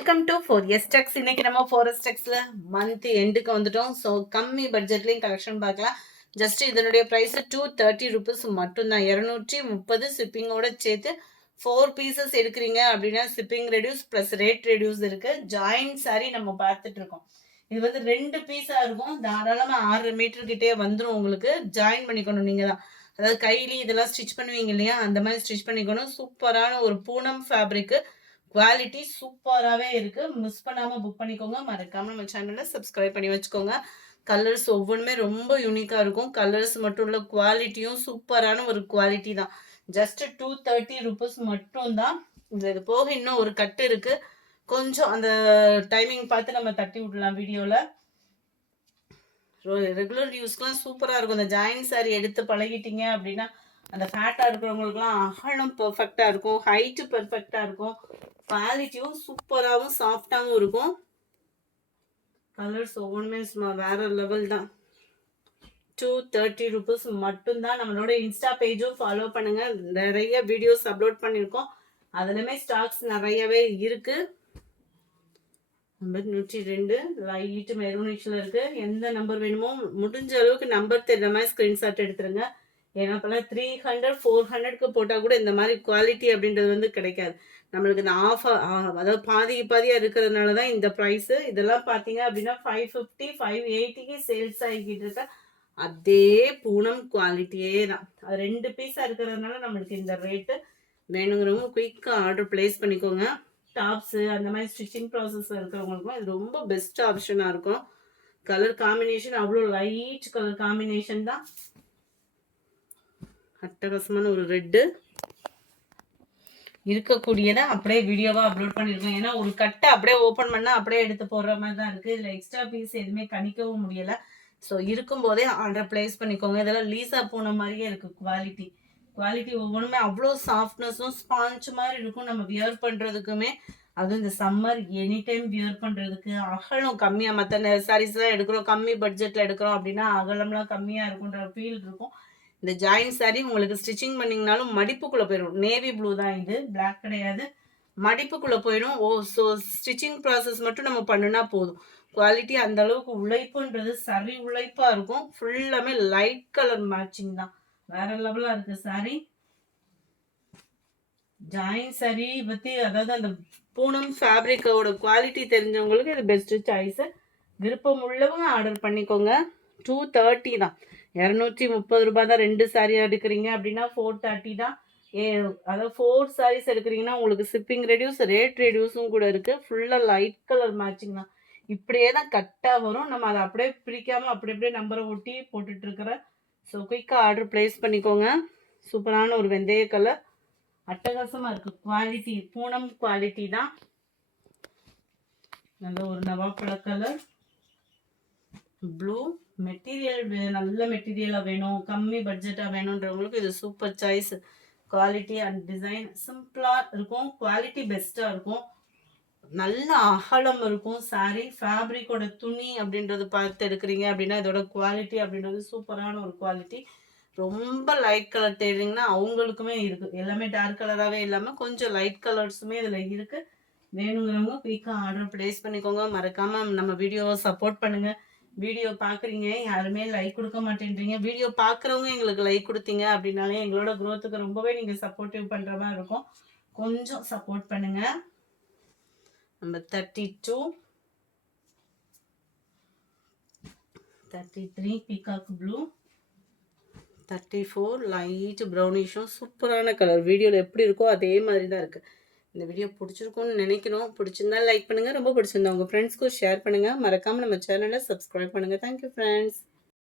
Welcome to 4S Techs. இன்னைக்கு நம்ம 4S Techsல month எண்டுக்கு வந்துட்டோம். ஸோ கம்மி பட்ஜெட்லேயும் கலெக்ஷன் பார்க்கலாம். ஜஸ்ட் இதனுடைய ப்ரைஸ் 230 ருபீஸ் மட்டும்தான். 230 ஷிப்பிங்கோட சேர்த்து 4 பீசஸ் எடுக்கிறீங்க அப்படின்னா shipping reduce plus rate reduce இருக்கு. ஜாயின்ட் சாரி நம்ம பார்த்துட்டு இருக்கோம். இது வந்து 2 பீஸாக இருக்கும். தாராளமாக 6 மீட்டர் கிட்டே வந்துடும். உங்களுக்கு ஜாயின் பண்ணிக்கணும் நீங்கள் தான். அதாவது கையில இதெல்லாம் ஸ்டிச் பண்ணுவீங்க இல்லையா, அந்த மாதிரி ஸ்டிச் பண்ணிக்கணும். சூப்பரான ஒரு பூனம் ஃபேப்ரிக்கு. குவாலிட்டி சூப்பராகவே இருக்குது. மிஸ் பண்ணாமல் புக் பண்ணிக்கோங்க. மறக்காமல் நம்ம சேனலை சப்ஸ்கிரைப் பண்ணி வச்சுக்கோங்க. கலர்ஸ் ஒவ்வொன்றுமே ரொம்ப யூனிக்காக இருக்கும். கலர்ஸ் மட்டும் இல்லை, குவாலிட்டியும் சூப்பரான ஒரு குவாலிட்டி தான். ஜஸ்ட் 230 ருபீஸ் மட்டும்தான். இது போக இன்னும் ஒரு கட்டு இருக்குது. கொஞ்சம் அந்த டைமிங் பார்த்து நம்ம தட்டி விடலாம் வீடியோவில். ரெகுலர் யூஸ்க்குலாம் சூப்பராக இருக்கும். இந்த ஜாயின் சாரி எடுத்து பழகிட்டீங்க அப்படின்னா அந்த ஃபேட்டாக இருக்கிறவங்களுக்குலாம் அகலம் பர்ஃபெக்டாக இருக்கும், ஹைட்டு பர்ஃபெக்டாக இருக்கும், குவாலிட்டியும் சூப்பராகவும் சாஃப்டாகவும் இருக்கும். கலர்ஸ் ஒவ்வொன்றுமே சும்மா வேறு லெவல் தான். 230 ருபீஸ் மட்டும்தான். நம்மளோட இன்ஸ்டா பேஜும் ஃபாலோ பண்ணுங்கள். நிறைய வீடியோஸ் அப்லோட் பண்ணியிருக்கோம். அதுலேயுமே ஸ்டாக்ஸ் நிறையவே இருக்குது. நம்பர் 102 லைட் மெரூனிஷில் இருக்குது. எந்த நம்பர் வேணுமோ முடிஞ்ச அளவுக்கு நம்பர் தெரிஞ்ச மாதிரி ஸ்க்ரீன்ஷாட் எடுத்துருங்க. ஏன்னா இப்போலாம் 300 400க்கு போட்டால் கூட இந்த மாதிரி குவாலிட்டி அப்படின்றது வந்து கிடைக்காது. நம்மளுக்கு இந்த அதாவது பாதியாக இருக்கிறதுனால தான் இந்த ப்ரைஸு. இதெல்லாம் பார்த்தீங்க அப்படின்னா 550 580க்கு சேல்ஸ் ஆகிக்கிட்டு இருக்க அதே பூனம் குவாலிட்டியே தான். அது 2 பீஸாக இருக்கிறதுனால நம்மளுக்கு இந்த ரேட்டு. வேணுங்கிறவங்க குயிக்காக ஆர்டர் ப்ளேஸ் பண்ணிக்கோங்க. டாப்ஸு அந்த மாதிரி ஸ்டிச்சிங் ப்ராசஸில் இருக்கிறவங்களுக்கும் இது ரொம்ப பெஸ்ட் ஆப்ஷனாக இருக்கும். கலர் காம்பினேஷன் அவ்வளோ லைட் கலர் காம்பினேஷன் தான். அட்டகாசமான ஒரு ரெட்டு இருக்கக்கூடியதை அப்படியே வீடியோவாக அப்லோட் பண்ணியிருக்கோம். ஏன்னா ஒரு கட்டை அப்படியே ஓப்பன் பண்ணால் அப்படியே எடுத்து போடுற மாதிரி தான் இருக்குது. இதில் எக்ஸ்ட்ரா பீஸ் எதுவுமே கணிக்கவும் முடியலை. ஸோ இருக்கும்போதே ஆர்டர் ப்ளேஸ் பண்ணிக்கோங்க. இதெல்லாம் லீஸாக போன மாதிரியே இருக்குது. குவாலிட்டி ஒவ்வொன்றுமே அவ்வளோ சாஃப்ட்னஸும் ஸ்பாஞ்ச் மாதிரி இருக்கும். நம்ம வியர் பண்ணுறதுக்குமே, அதுவும் இந்த சம்மர் எனி டைம் வியர் பண்ணுறதுக்கு அகலம் கம்மியாக, மற்ற சாரீஸ்லாம் எடுக்கிறோம் கம்மி பட்ஜெட்டில் எடுக்கிறோம் அப்படின்னா அகலம்லாம் கம்மியாக இருக்குன்ற ஃபீல் இருக்கும். இந்த ஜாயின் சாரி உங்களுக்கு ஸ்டிச்சிங் பண்ணிங்கனாலும் மடிப்புக்குள்ளே போயிடும். நேவி ப்ளூ தான் இது, பிளாக் கிடையாது. மடிப்புக்குள்ளே போயிடும். ஸோ ஸ்டிச்சிங் ப்ராசஸ் மட்டும் நம்ம பண்ணுனா போதும். குவாலிட்டி அந்த அளவுக்கு உழைப்புன்றது சரி உழைப்பாக இருக்கும். ஃபுல்லாமே லைட் கலர் மேட்சிங் தான். வேற லெவலாக இருக்குது சாரி. ஜாயின் சாரி பற்றி, அதாவது அந்த பூனம் ஃபேப்ரிக்கோட குவாலிட்டி தெரிஞ்சவங்களுக்கு இது பெஸ்ட்டு சாய்ஸு. விருப்பம் உள்ளவங்க ஆர்டர் பண்ணிக்கோங்க. 230 தான். 230 ரூபாய் தான். 2 சாரீ எடுக்கிறீங்க அப்படின்னா 430 தான். அதாவது 4 சாரீஸ் எடுக்கிறீங்கன்னா உங்களுக்கு ஷிப்பிங் ரெடியூஸ் ரேட் ரெடியூஸும் கூட இருக்குது. ஃபுல்லாக லைட் கலர் மேட்சிங் தான். இப்படியே தான் கட்டாக வரும். நம்ம அதை அப்படியே பிரிக்காமல் அப்படியே நம்பரை ஒட்டி போட்டுட்ருக்குறேன். ஸோ குயிக்காக ஆர்டர் ப்ளேஸ் பண்ணிக்கோங்க. சூப்பரான ஒரு வெந்தய கலர் அட்டகாசமாக இருக்குது. குவாலிட்டி பூனம் குவாலிட்டி தான். நல்ல ஒரு நவாப்பழ கலர் ப்ளூ மெட்டீரியல். நல்ல மெட்டீரியலாக வேணும், கம்மி பட்ஜெட்டாக வேணுன்றவங்களுக்கு இது super choice. Quality and design சிம்பிளாக இருக்கும். குவாலிட்டி பெஸ்ட்டாக இருக்கும். நல்ல அகலம் இருக்கும். சாரி ஃபேப்ரிக்கோட துணி அப்படின்றது பார்த்து எடுக்கிறீங்க அப்படின்னா இதோட குவாலிட்டி அப்படின்றது சூப்பரான ஒரு குவாலிட்டி. ரொம்ப லைட் கலர் தேடுறீங்கன்னா அவங்களுக்குமே இருக்குது. எல்லாமே டார்க் கலராகவே இல்லாமல் கொஞ்சம் லைட் கலர்ஸுமே இதில் இருக்குது. வேணுங்கிறவங்க குயிக்காக ஆர்டர் ப்ளேஸ் பண்ணிக்கோங்க. மறக்காமல் நம்ம வீடியோவை சப்போர்ட் பண்ணுங்கள். வீடியோ பார்க்குறீங்க, யாருமே லைக் கொடுக்க மாட்டேன்றீங்க. வீடியோ பார்க்குறவங்க எங்களுக்கு லைக் கொடுத்தீங்க அப்படின்னாலே எங்களோட க்ரோத்துக்கு ரொம்பவே நீங்கள் சப்போர்ட்டிவ் பண்ணுற மாதிரி இருக்கும். கொஞ்சம் சப்போர்ட் பண்ணுங்கள். நம்பர் 32 33 பீகாக் ப்ளூ 34 லைட் ப்ரௌனிஷும் சூப்பரான கலர். வீடியோவில் எப்படி இருக்கோ அதே மாதிரி தான் இருக்குது. இந்த வீடியோ பிடிச்சிருக்கும்னு நினைக்கிறோம். பிடிச்சிருந்தா லைக் பண்ணுங்கள். ரொம்ப பிடிச்சிருந்தா உங்கள் ஃப்ரெண்ட்ஸ்க்கும் ஷேர் பண்ணுங்கள். மறக்காமல் நம்ம சேனலை சப்ஸ்கிரைப் பண்ணுங்கள். Thank you friends.